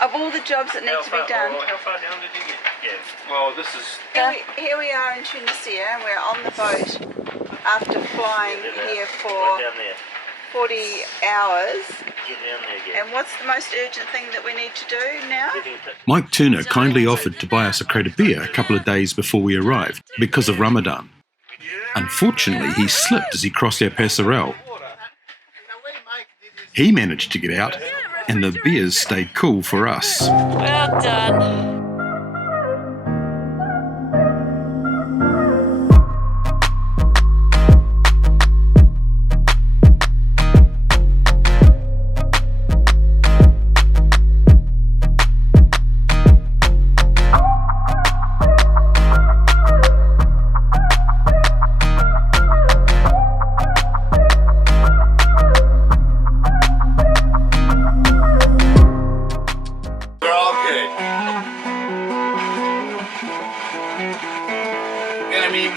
Of all the jobs that need to be done. How far down did you get? Well, this is... Here we are in Tunisia. We're on the boat after flying here for 40 hours. And what's the most urgent thing that we need to do now? Mike Turner kindly offered to buy us a crate of beer a couple of days before we arrived because of Ramadan. Unfortunately, he slipped as he crossed our passerelle. He managed to get out, and the beers stayed cool for us. Well done.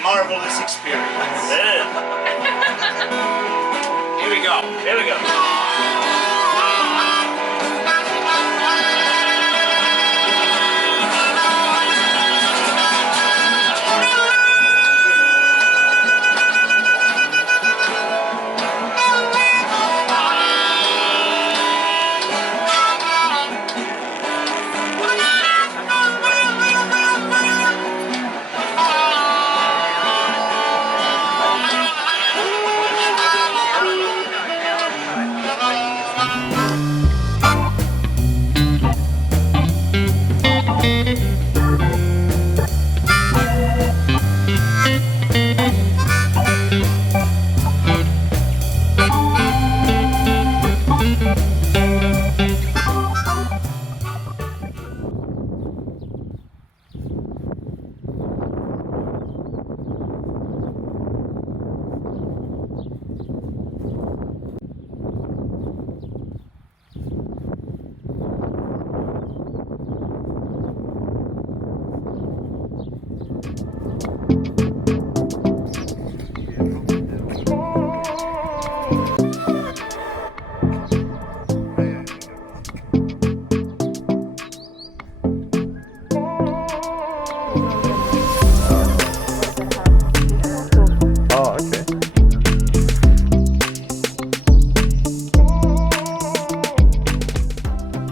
Marvelous experience. Here we go. Here we go.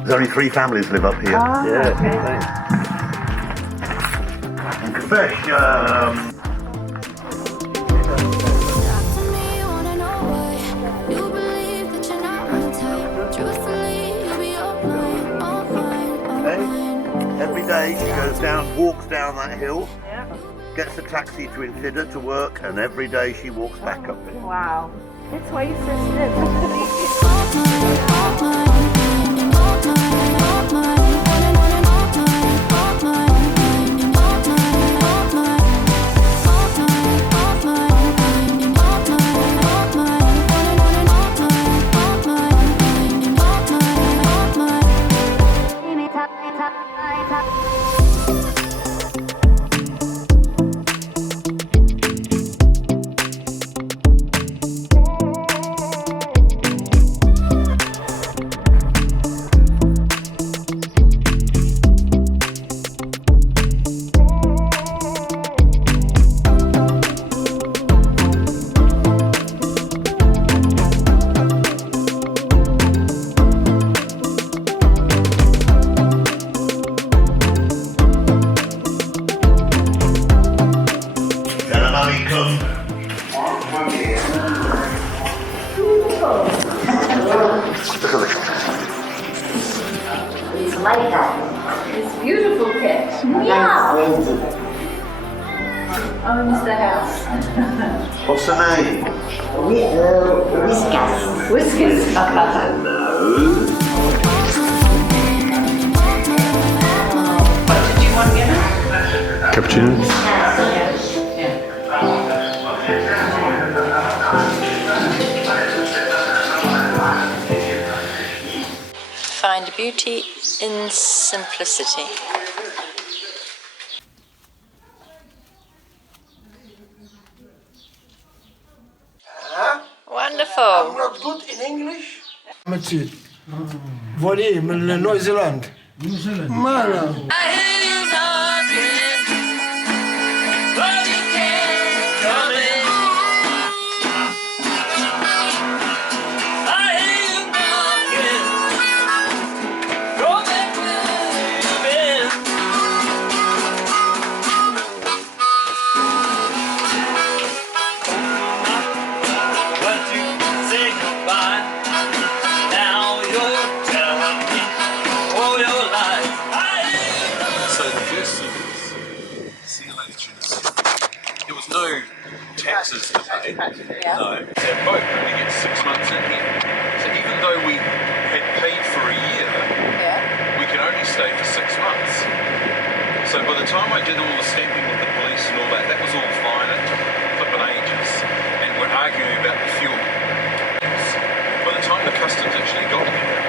There's only 3 families live up here. Ah, yeah. Okay. And Kafesh, every day she goes down, walks down that hill, gets a taxi to Infida to work, and every day she walks back up it. Wow. That's why you said It's beautiful cat. Meow. Oh, Mr. House. What's the name? Whiskas. Whiskas. No. What did you want to get? Cappuccino? Find beauty in simplicity. Wonderful. I'm not good in English. Volley من نيوزيلاند New Zealand. Mano. I hear you knocking, but you can't come in. I hear you knocking, go back where you've been. But you say goodbye. Now you're telling me all your life. So the first thing is, see you later, Tunisia. There was no taxes to pay. No. That boat only gets 6 months in here. So even though we had paid for a year, we could only stay for 6 months. So by the time I did all the stamping with the police and all that, that was all fine. It took flipping ages. And we're arguing about the fuel. By the time the customs actually got here,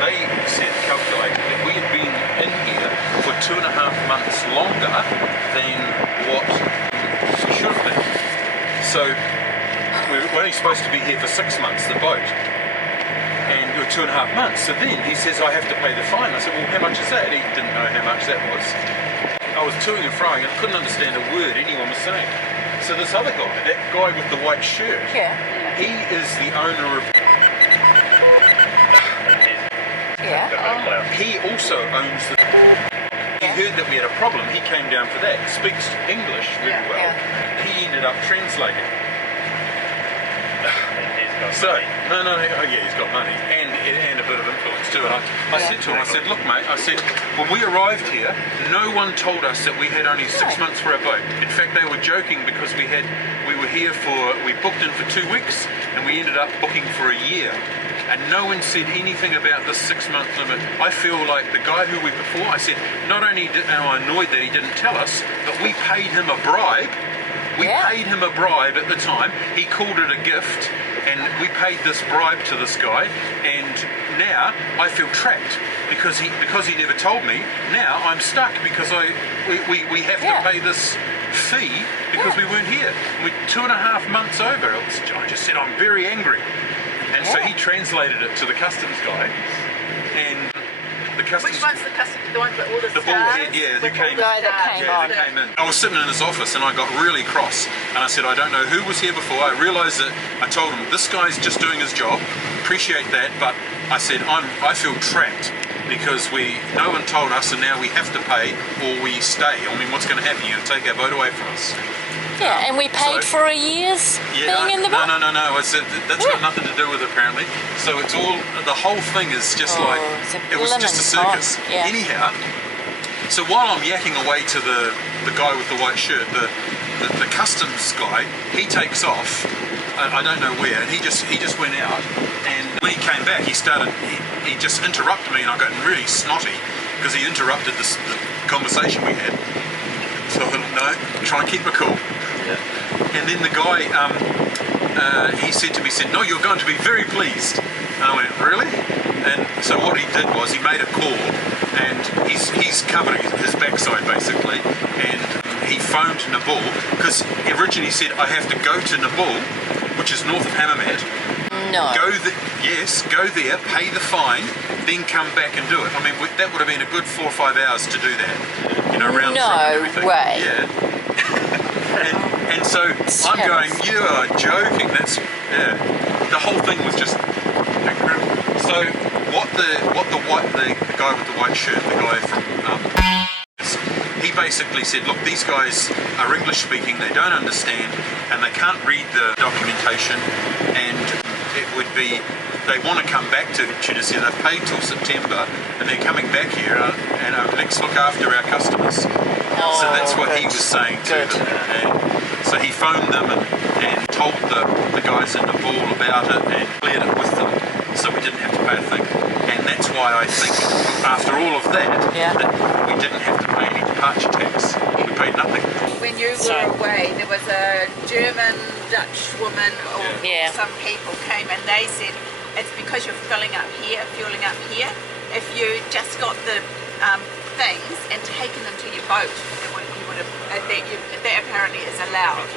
they said, calculated that we had been in here for 2.5 months longer than what we should have been. So we're only supposed to be here for 6 months, the boat, and we're 2.5 months. So then he says, I have to pay the fine. I said, well, how much is that? He didn't know how much that was. I was toing and froing and I couldn't understand a word anyone was saying. So this other guy, that guy with the white shirt, he is the owner of... He also owns the... He heard that we had a problem, he came down for that. Speaks English really well. He ended up translating. So, he's got money and a bit of influence too. And I said to him, I said, look mate, I said, when we arrived here, no one told us that we had only 6 months for our boat. In fact, they were joking because we booked in for 2 weeks and we ended up booking for a year. And no one said anything about this 6 month limit. I feel like the guy who we before, I said, not only am I annoyed that he didn't tell us, but we paid him a bribe. We paid him a bribe at the time. He called it a gift, and we paid this bribe to this guy. And now I feel trapped because he never told me. Now I'm stuck because we have to pay this fee because we weren't here. We're 2.5 months over. I just said I'm very angry. And so he translated it to the customs guy, and the customs... Which one's the customs? The one with all the stars? bullhead, who came in. I was sitting in his office and I got really cross, and I said, I don't know who was here before. I realised that I told him, this guy's just doing his job, appreciate that, but I said, I feel trapped because no one told us, and now we have to pay or we stay. I mean, what's going to happen? You're going to take our boat away from us. Yeah, and we paid for a year's being in the boat? No. I said, that's got nothing to do with it, apparently. So it's all, the whole thing is just it was just a circus. Anyhow, so while I'm yakking away to the guy with the white shirt, the customs guy, he takes off, I don't know where, and he just went out, and when he came back, he just interrupted me, and I got really snotty, because he interrupted the conversation we had. So I thought, no, try and keep it cool. And then the guy, he said to me, no, you're going to be very pleased. And I went, really? And so what he did was he made a call, and he's covering his backside basically, and he phoned Nabul, because he originally said, I have to go to Nabul, which is north of Hammamet. No. Go there, pay the fine, then come back and do it. I mean, that would have been a good 4 or 5 hours to do that. Round trip and everything. No way. Yeah. and so I'm going, you are joking. That's the whole thing was just incredible. So what the guy with the white shirt, the guy from he basically said, look, these guys are English speaking, they don't understand, and they can't read the documentation, and it would be, they want to come back to Tunisia. They've paid till September, and they're coming back here, and let's look after our customers. So that's what he was saying to them. And so he phoned them and told the guys in Nabul about it and cleared it with them, so we didn't have to pay a thing. And that's why I think after all of that, that we didn't have to pay any departure tax. We paid nothing. When you were away, there was a German, Dutch woman, or some people came and they said, it's because you're fueling up here. If you just got the things and taken them to your boat, you would have, that apparently is allowed.